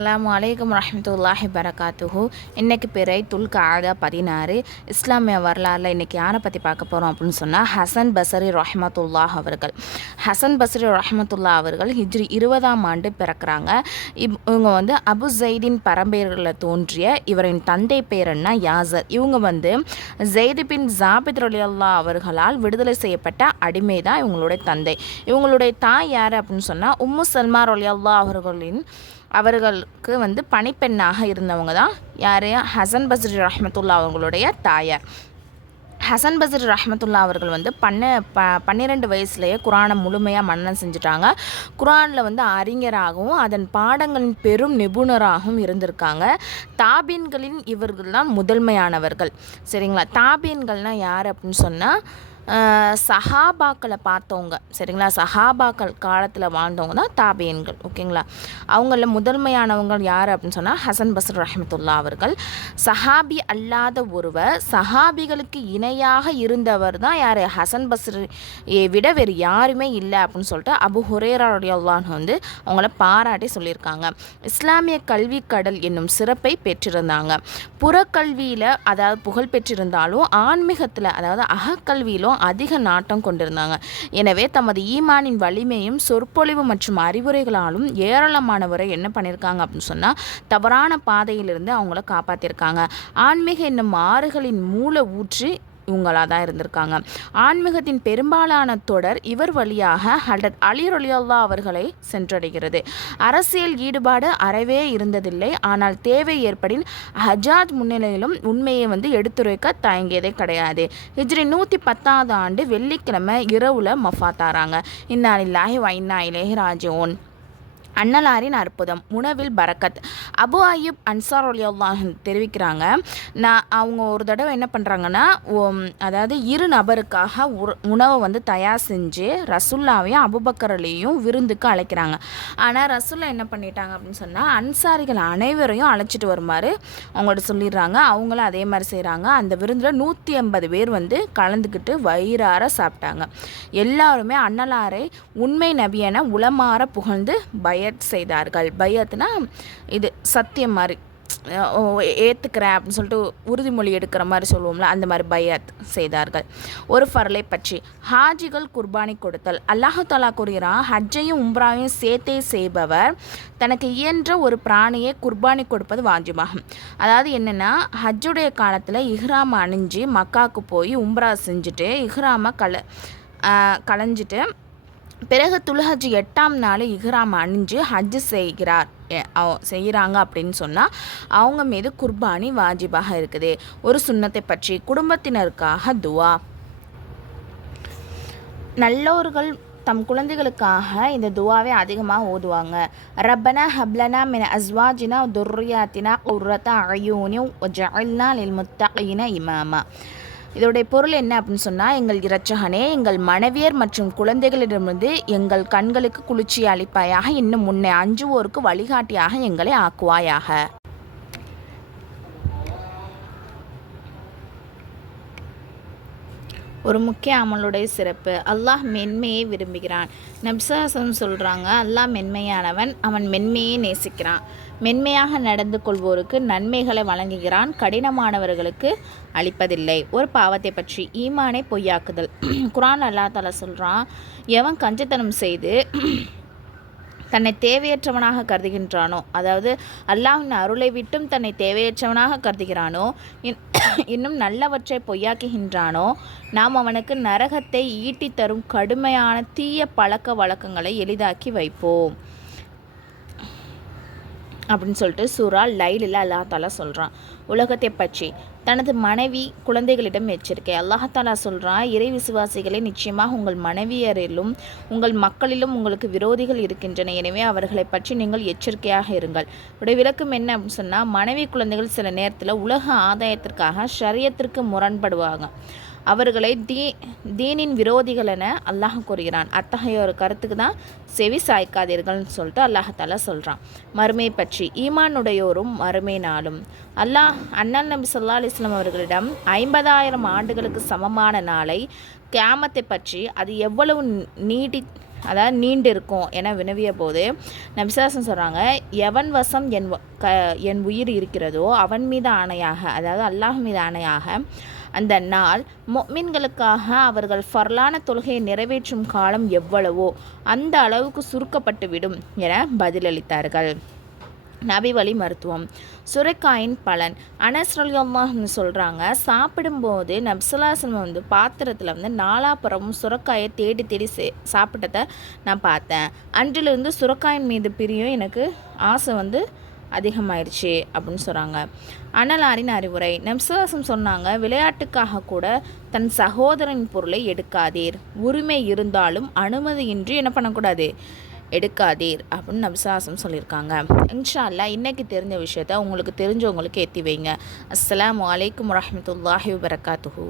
அஸ்ஸலாமு அலைக்கும் வரஹ்மத்துல்லாஹி வரகாத்துஹு. இன்றைக்கி பிறை துல்காதா 16. இஸ்லாமிய வரலாறில் இன்றைக்கி யாரை பற்றி பார்க்க போகிறோம் அப்படின்னு சொன்னால் ஹசன் பஸ்ரி ரஹ்மத்துல்லாஹ் அவர்கள். ஹசன் பஸ்ரி ரஹ்மத்துல்லாஹ் அவர்கள் ஹிஜ்ரி 20ஆம் ஆண்டு பிறக்கிறாங்க. இவங்க அபு ஜெய்தின் பரம்பரைகளில் தோன்றிய இவரின் தந்தை பேர் என்ன யாசர். இவங்க ஜெய்து பின் ஜாபித் ரலியல்லாஹு அவர்களால் விடுதலை செய்யப்பட்ட அடிமை தான் இவங்களுடைய தந்தை. இவங்களுடைய தாய் யார் அப்படின்னு சொன்னால் உம்மு சல்மா ரலியல்லாஹு அவர்களுக்கு பணிப்பெண்ணாக இருந்தவங்க தான் யார், ஹசன் பஸ்ரி ரஹ்மத்துல்லா அவர்களுடைய தாயார். ஹசன் பஸ்ரி ரஹ்மத்துல்லா அவர்கள் 12 வயசுலேயே குரானை முழுமையாக மன்னன் செஞ்சுட்டாங்க. குரானில் அறிஞராகவும் அதன் பாடங்களின் பெரும் நிபுணராகவும் இருந்திருக்காங்க. தாபீன்களின் இவர்கள் தான் முதன்மையானவர்கள். சரிங்களா? தாபீன்கள்னால் யார் அப்படின்னு சொன்னால் சஹாபாக்களை பார்த்தவங்க. சரிங்களா? சஹாபாக்கள் காலத்தில் வாழ்ந்தவங்க தான் தாபீன்கள். ஓகேங்களா? அவங்கள முதன்மையானவங்க யார் அப்படின்னு சொன்னால் ஹசன் பஸ்ரி ரஹ்மத்துல்லா அவர்கள். சஹாபி அல்லாத ஒருவர் சஹாபிகளுக்கு இணையாக இருந்தவர் தான் யார், ஹசன் பஸ்ரியை விட வேறு யாருமே இல்லை அப்படின்னு சொல்லிட்டு அபு ஹுரைரா ரலியல்லாஹு அவங்கள பாராட்டி சொல்லியிருக்காங்க. இஸ்லாமிய கல்வி கடல் என்னும் சிறப்பை பெற்றிருந்தாங்க. புறக்கல்வியில் அதாவது புகழ் பெற்றிருந்தாலும் ஆன்மீகத்தில் அதாவது அகக்கல்வியிலும் அதிக நாட்டம் கொண்டிருந்தாங்க. எனவே தமது ஈமானின் வலிமையும் சொற்பொழிவு மற்றும் அறிவுரைகளாலும் ஏராளமானவரை என்ன பண்ணியிருக்காங்க அப்படின்னு சொன்னால் தவறான பாதையிலிருந்து அவங்கள காப்பாற்றிருக்காங்க. ஆன்மீக என்னும் ஆறுகளின் மூல ஊற்று இவங்களாக தான் இருந்திருக்காங்க. ஆன்மீகத்தின் பெரும்பாலான தொடர் இவர் வழியாக ஹஜ்ரத் அலி ரலியல்லாஹு அவர்களை சென்றடைகிறது. அரசியல் ஈடுபாடு அறவே இருந்ததில்லை. ஆனால் தேவை ஏற்படின் ஹஜ்ஜாஜ் முன்னிலையிலும் உண்மையை எடுத்துரைக்க தயங்கியதே கிடையாது. ஹிஜ்ரி 110ஆம் ஆண்டு வெள்ளிக்கிழமை இரவுல மஃபாத்தாராங்க. இன்னா லில்லாஹி வ இன்னா இலைஹி ராஜிஊன். அன்னலாரின் அற்புதம், உணவில் பரக்கத். அபு அய்யூப் அன்சார் ரலியல்லாஹு தெரிவிக்கிறாங்க, அவங்க ஒரு தடவை என்ன பண்ணுறாங்கன்னா, அதாவது 2 நபருக்காக உணவை தயார் செஞ்சு ரசுல்லாவையும் அபுபக்கரையும் விருந்துக்கு அழைக்கிறாங்க. ஆனால் ரசுல்லா என்ன பண்ணிட்டாங்க அப்படின்னு சொன்னால் அன்சாரிகள் அனைவரையும் அழைச்சிட்டு வருமாறு அவங்கள்ட்ட சொல்லிடுறாங்க. அவங்களும் அதே மாதிரி செய்கிறாங்க. அந்த விருந்தில் 180 பேர் கலந்துக்கிட்டு வயிறார சாப்பிட்டாங்க. எல்லாருமே அன்னலாரை உண்மை நபியென உளமாற புகழ்ந்து பயத் செய்தார்கள். பயத்னா இது சத்தியம் மாதிரி, ஏற்றுக்கிறேன் அப்படின்னு சொல்லிட்டு உறுதிமொழி எடுக்கிற மாதிரி சொல்லுவோம்ல, அந்த மாதிரி பயத் செய்தார்கள். ஒரு ஃபர்லை பற்றி ஹாஜிகள் குர்பானி கொடுத்தல். அல்லாஹு தஆலா கூறுகிறான், ஹஜ்ஜையும் உம்ராவையும் சேர்த்தே செய்பவர் தனக்கு இயன்ற ஒரு பிராணியை குர்பானி கொடுப்பது வாஜிபாகும். அதாவது என்னென்னா, ஹஜ்ஜுடைய காலத்தில் இஹ்ராம் அணிஞ்சு மக்காவுக்கு போய் உம்ரா செஞ்சுட்டு இஹ்ராமை களைஞ்சிட்டு பிறகு துல்ஹஜ் 8ஆம் நாள் இஹ்ராம் அணிஞ்சு ஹஜ் செய்கிறாங்க அப்படின்னு சொன்னால் அவங்க மீது குர்பானி வாஜிபாக இருக்குது. ஒரு சுன்னத்தை பற்றி குடும்பத்தினருக்காக துவா. நல்லோர்கள் தம் குழந்தைகளுக்காக இந்த துவாவை அதிகமாக ஓதுவாங்க. ரப்பனா ஹப்லனா மின் அஸ்வாஜினா துர்ரியாத்தினா குர்ரத அயூனி வஜஅல்னா லில் முத்தகீன இமாமா. இதோடைய பொருள் என்ன அப்படின்னு சொன்னால், எங்கள் இரட்சகனே, எங்கள் மனைவியர் மற்றும் குழந்தைகளிடமிருந்து எங்கள் கண்களுக்கு குளிர்ச்சி அளிப்பாயாக, இன்னும் முன்னே அஞ்சுவோருக்கு வழிகாட்டியாக எங்களை ஆக்குவாயாக. ஒரு முக்கிய அமலுடைய சிறப்பு, அல்லாஹ் மென்மையை விரும்புகிறான். நபிஸாசம் சொல்கிறாங்க, அல்லாஹ் மென்மையானவன், அவன் மென்மையை நேசிக்கிறான். மென்மையாக நடந்து கொள்வோருக்கு நன்மைகளை வழங்குகிறான், கடினமானவர்களுக்கு அளிப்பதில்லை. ஒரு பாவத்தை பற்றி ஈமானை பொய்யாக்குதல். குர்ஆன் அல்லாஹ் தஆலா சொல்கிறான், எவன் கஞ்சத்தனம் செய்து தன்னை தேவையற்றவனாக கருதுகின்றானோ, அதாவது அல்லாஹ்வின் அருளை விட்டும் தன்னை தேவையற்றவனாக கருதுகிறானோ, இன்னும் நல்லவற்றை பொய்யாக்குகின்றானோ, நாம் அவனுக்கு நரகத்தை ஈட்டி தரும் கடுமையான தீய பழக்க வழக்கங்களை எளிதாக்கி வைப்போம் அப்படின்னு சொல்லிட்டு சூரா லைலில் அல்லாஹ் தஆலா சொல்கிறான். உலகத்தை பற்றி தனது மனைவி குழந்தைகளிடம் எச்சரிக்கை. அல்லாஹ் தஆலா சொல்கிறான், இறை விசுவாசிகளை, நிச்சயமாக உங்கள் மனைவியரிலும் உங்கள் மக்களிலும் உங்களுக்கு விரோதிகள் இருக்கின்றன. எனவே அவர்களை பற்றி நீங்கள் எச்சரிக்கையாக இருங்கள். உடைய விளக்கம் என்ன அப்படின்னு சொன்னால், மனைவி குழந்தைகள் சில நேரத்தில் உலக ஆதாயத்திற்காக ஷரியத்திற்கு முரண்படுவாங்க. அவர்களை தீனின் விரோதிகள் என அல்லாஹ் கூறுகிறான். அத்தகைய ஒரு கருத்துக்கு தான் செவி சாய்க்காதீர்கள்னு சொல்லிட்டு அல்லாஹ் தஆலா சொல்கிறான். மறுமை பற்றி ஈமானுடையோரும் மறுமை நாளும். அண்ணல் நபி ஸல்லல்லாஹு அலைஹி வஸல்லம் அவர்களிடம் 50,000 ஆண்டுகளுக்கு சமமான நாளை கியாமத்தை பற்றி அது எவ்வளவு அதாவது நீண்டு இருக்கும் என வினவிய போது நபிசாசன் சொல்கிறாங்க, எவன் வசம் என் உயிர் இருக்கிறதோ அவன் மீது ஆணையாக, அதாவது அல்லாஹ் மீது ஆணையாக, அந்த நாள் முஃமின்களுக்காக அவர்கள் ஃபர்லான தொழுகையை நிறைவேற்றும் காலம் எவ்வளவோ அந்த அளவுக்கு சுருக்கப்பட்டு விடும் என பதிலளித்தார்கள். நபி வழி மருத்துவம். சுரைக்காயின் பலன். அனஸ் ரலியல்லாஹு சொல்கிறாங்க, சாப்பிடும்போது நபிசுல்லாசலம் பாத்திரத்தில் நாலாப்புறமும் சுரக்காயை தேடி தேடி சாப்பிட்டதை நான் பார்த்தேன். அன்றிலிருந்து சுரக்காயின் மீது பிரியும் எனக்கு ஆசை அதிகமாயிடுச்சு அப்படின்னு சொல்கிறாங்க. அனலாரின் அறிவுரை. நபிசுல்லாசலம் சொன்னாங்க, விளையாட்டுக்காக கூட தன் சகோதரன் பொருளை எடுக்காதீர். உரிமை இருந்தாலும் அனுமதியின்றி என்ன பண்ணக்கூடாது, எடுக்காதீர் அப்படின்னு நபிசாசம் சொல்லியிருக்காங்க. இன்ஷா அல்லாஹ் இன்றைக்கி தெரிஞ்ச விஷயத்த உங்களுக்கு தெரிஞ்சவங்களுக்கு ஏற்றி வைங்க. அஸ்ஸலாமு அலைக்கும் வரஹ்மத்துல்லாஹி வபரகாத்துஹு.